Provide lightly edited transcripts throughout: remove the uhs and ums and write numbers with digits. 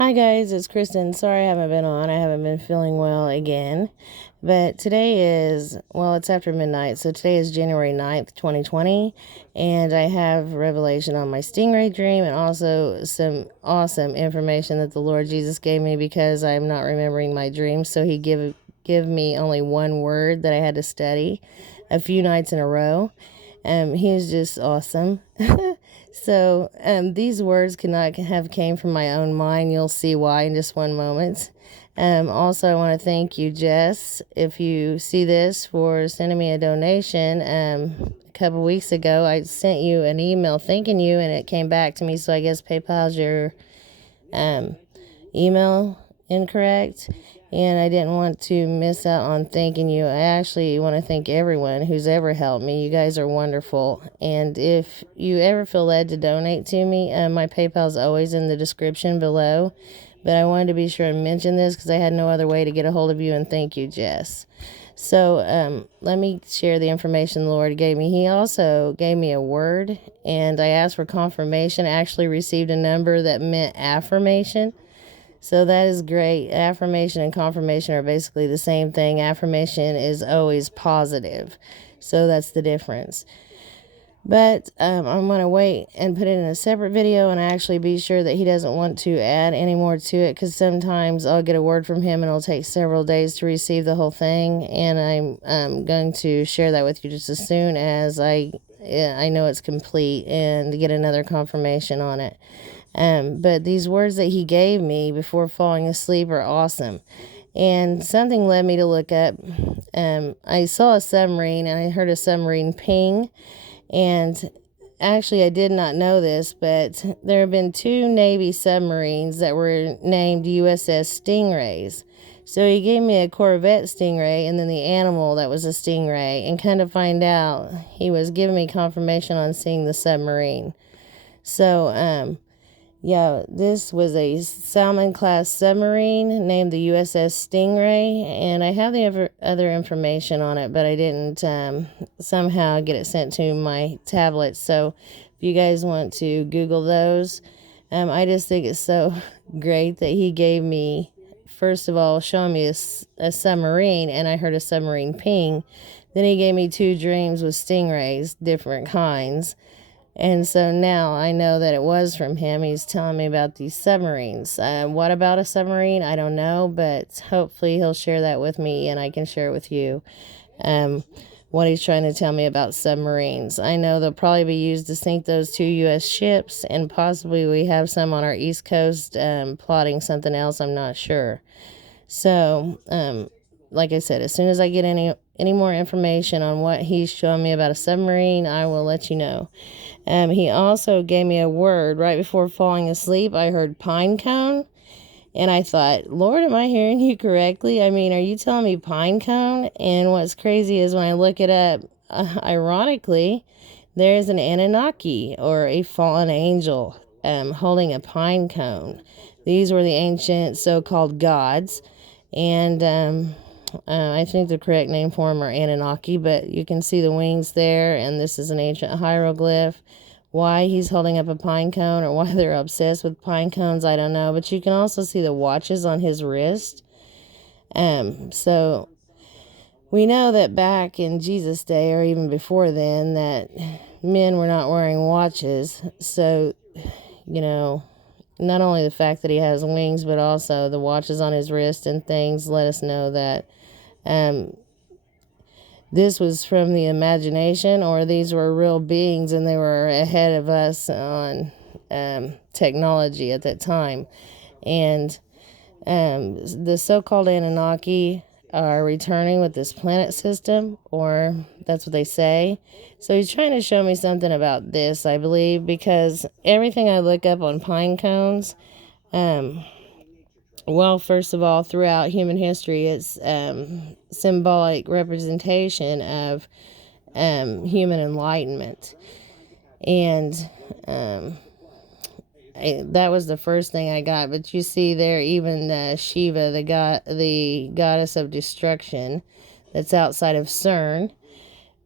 Hi guys, it's Kristen. Sorry I haven't been on. I haven't been feeling well again. But today is, well, it's after midnight. So today is January 9th, 2020. And I have revelation on my stingray dream and also some awesome information that the Lord Jesus gave me because I'm not remembering my dreams. So he give me only one word that I had to study a few nights in a row. He is just awesome. So these words could not have came from my own mind. You'll see why in just one moment. Also, I want to thank you, Jess, if you see this, for sending me a donation. A couple weeks ago, I sent you an email thanking you, and it came back to me. So I guess PayPal's your email incorrect, and I didn't want to miss out on thanking you. I actually want to thank everyone who's ever helped me. You guys are wonderful, and if you ever feel led to donate to me, my PayPal is always in the description below, but I wanted to be sure to mention this because I had no other way to get a hold of you, and thank you, Jess. So let me share the information the Lord gave me. He also gave me a word, and I asked for confirmation. I actually received a number that meant affirmation. So that is great. Affirmation and confirmation are basically the same thing. Affirmation is always positive. So that's the difference. But I'm going to wait and put it in a separate video and actually be sure that he doesn't want to add any more to it, because sometimes I'll get a word from him and it'll take several days to receive the whole thing. And I'm going to share that with you just as soon as I know it's complete and get another confirmation on it. But these words that he gave me before falling asleep are awesome. And something led me to look up. I saw a submarine and I heard a submarine ping. And actually, I did not know this, but there have been 2 Navy submarines that were named USS Stingrays. So he gave me a Corvette Stingray and then the animal that was a Stingray. And kind of find out, he was giving me confirmation on seeing the submarine. So, yeah, this was a Salmon-class submarine named the USS Stingray, and I have the other information on it, but I didn't somehow get it sent to my tablet. So if you guys want to Google those, I just think it's so great that he gave me, first of all, showing me a submarine, and I heard a submarine ping. Then he gave me 2 dreams with stingrays, different kinds. And so now I know that it was from him. He's telling me about these submarines. What about a submarine? I don't know, but hopefully he'll share that with me and I can share it with you. What he's trying to tell me about submarines. I know they'll probably be used to sink those 2 U.S. ships, and possibly we have some on our East Coast plotting something else. I'm not sure. So, like I said, as soon as I get any more information on what he's showing me about a submarine, I will let you know. He also gave me a word right before falling asleep. I heard Pinecone, and I thought, Lord, am I hearing you correctly? I mean, are you telling me Pinecone? And what's crazy is when I look it up, ironically, there's an Anunnaki, or a fallen angel, holding a pine cone. These were the ancient so-called gods, and I think the correct name for them are Anunnaki, but you can see the wings there, and this is an ancient hieroglyph. Why he's holding up a pine cone, or why they're obsessed with pine cones, I don't know. But you can also see the watches on his wrist. So we know that back in Jesus' day, or even before then, that men were not wearing watches. So, not only the fact that he has wings, but also the watches on his wrist and things let us know that this was from the imagination, or these were real beings and they were ahead of us on technology at that time. And the so-called Anunnaki are returning with this planet system, or that's what they say. So he's trying to show me something about this, I believe, because everything I look up on pine cones, well, first of all, throughout human history, it's symbolic representation of human enlightenment. And that was the first thing I got. But you see there, even Shiva, the goddess of destruction, that's outside of CERN,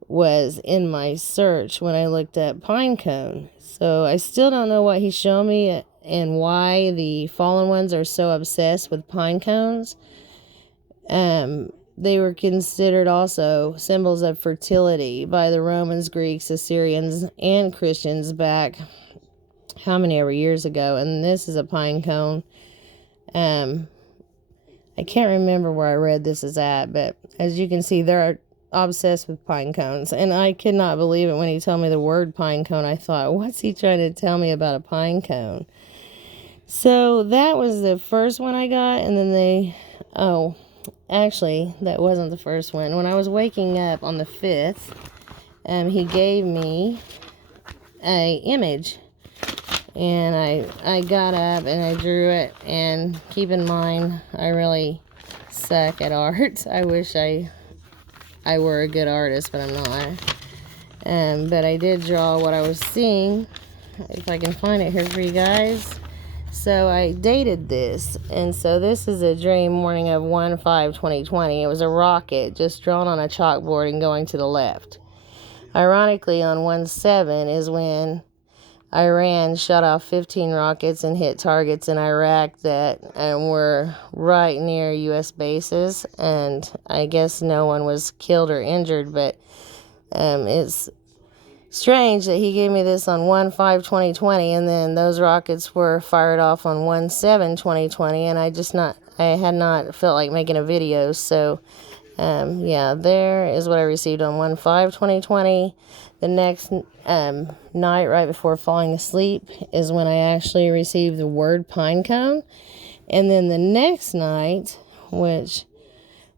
was in my search when I looked at Pinecone. So I still don't know what he's showing me and why the fallen ones are so obsessed with pine cones. They were considered also symbols of fertility by the Romans, Greeks, Assyrians, and Christians back how many ever years ago. And this is a pine cone. I can't remember where I read this is at, but as you can see, they're obsessed with pine cones. And I could not believe it when he told me the word pine cone. I thought, what's he trying to tell me about a pine cone? So that was the first one I got. And then actually, that wasn't the first one. When I was waking up on the 5th, he gave me a image. And I got up and I drew it. And keep in mind, I really suck at art. I wish I were a good artist, but I'm not. But I did draw what I was seeing. If I can find it here for you guys. So I dated this, and so this is a dream morning of 1/5/2020. It was a rocket just drawn on a chalkboard and going to the left. Ironically, on 1/7 is when Iran shot off 15 rockets and hit targets in Iraq that were right near U.S. bases, and I guess no one was killed or injured, but it's strange that he gave me this on 1/5/2020, and then those rockets were fired off on 1/7/2020, and I had not felt like making a video. So yeah, there is what I received on 1/5/2020. The next night, right before falling asleep, is when I actually received the word pine cone. And then the next night, which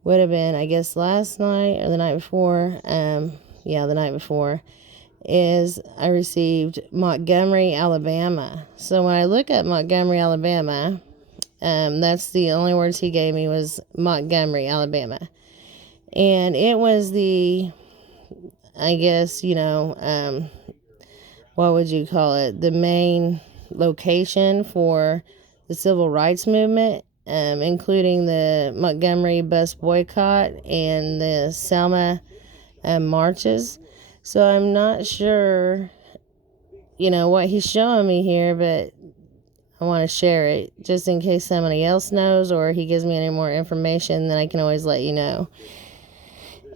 would have been, I guess, last night or the night before, the night before, is I received Montgomery, Alabama. So when I look at Montgomery, Alabama, that's the only words he gave me was Montgomery, Alabama. And it was the, I guess, what would you call it? The main location for the civil rights movement, including the Montgomery bus boycott and the Selma marches. So I'm not sure, what he's showing me here, but I want to share it just in case somebody else knows or he gives me any more information, then I can always let you know.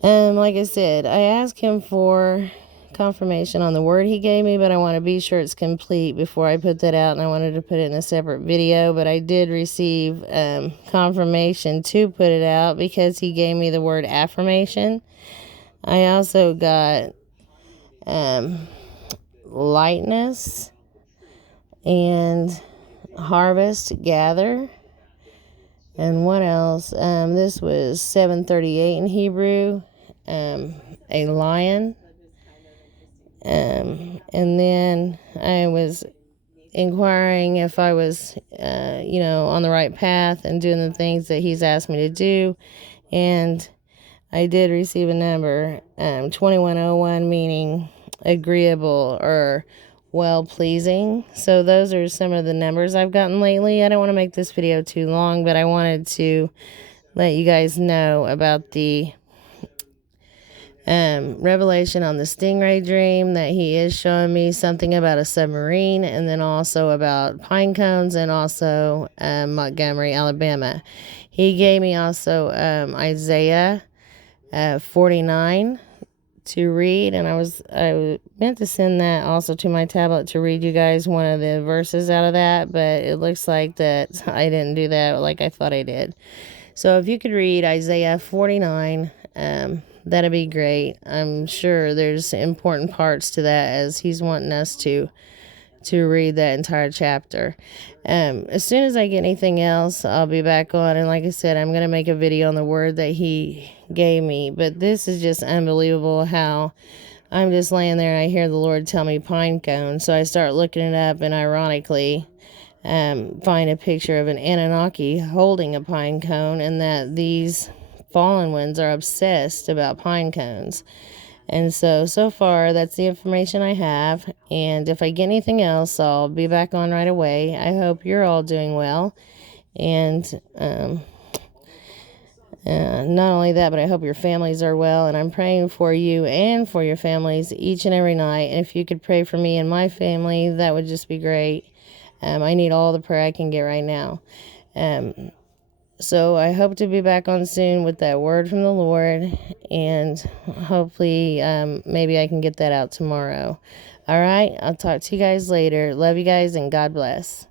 Like I said, I asked him for confirmation on the word he gave me, but I want to be sure it's complete before I put that out, and I wanted to put it in a separate video, but I did receive confirmation to put it out because he gave me the word affirmation. I also got lightness and harvest, gather, and what else? This was 7:38 in Hebrew, a lion, and then I was inquiring if I was on the right path and doing the things that he's asked me to do, and I did receive a number, 2101, meaning agreeable or well-pleasing. So those are some of the numbers I've gotten lately. I don't want to make this video too long, but I wanted to let you guys know about the revelation on the stingray dream, that he is showing me something about a submarine, and then also about pine cones, and also Montgomery, Alabama. He gave me also Isaiah 49 to read, and I meant to send that also to my tablet to read you guys one of the verses out of that, but it looks like that I didn't do that like I thought I did. So if you could read Isaiah 49, that'd be great. I'm sure there's important parts to that, as he's wanting us to read that entire chapter. As soon as I get anything else, I'll be back on, and like I said, I'm going to make a video on the word that he gave me. But this is just unbelievable how I'm just laying there and I hear the Lord tell me pine cone. So I start looking it up, and ironically find a picture of an Anunnaki holding a pine cone, and that these fallen ones are obsessed about pine cones. And so far, that's the information I have. And if I get anything else, I'll be back on right away. I hope you're all doing well. And not only that, but I hope your families are well. And I'm praying for you and for your families each and every night. And if you could pray for me and my family, that would just be great. I need all the prayer I can get right now. So I hope to be back on soon with that word from the Lord, and hopefully maybe I can get that out tomorrow. All right, I'll talk to you guys later. Love you guys, and God bless.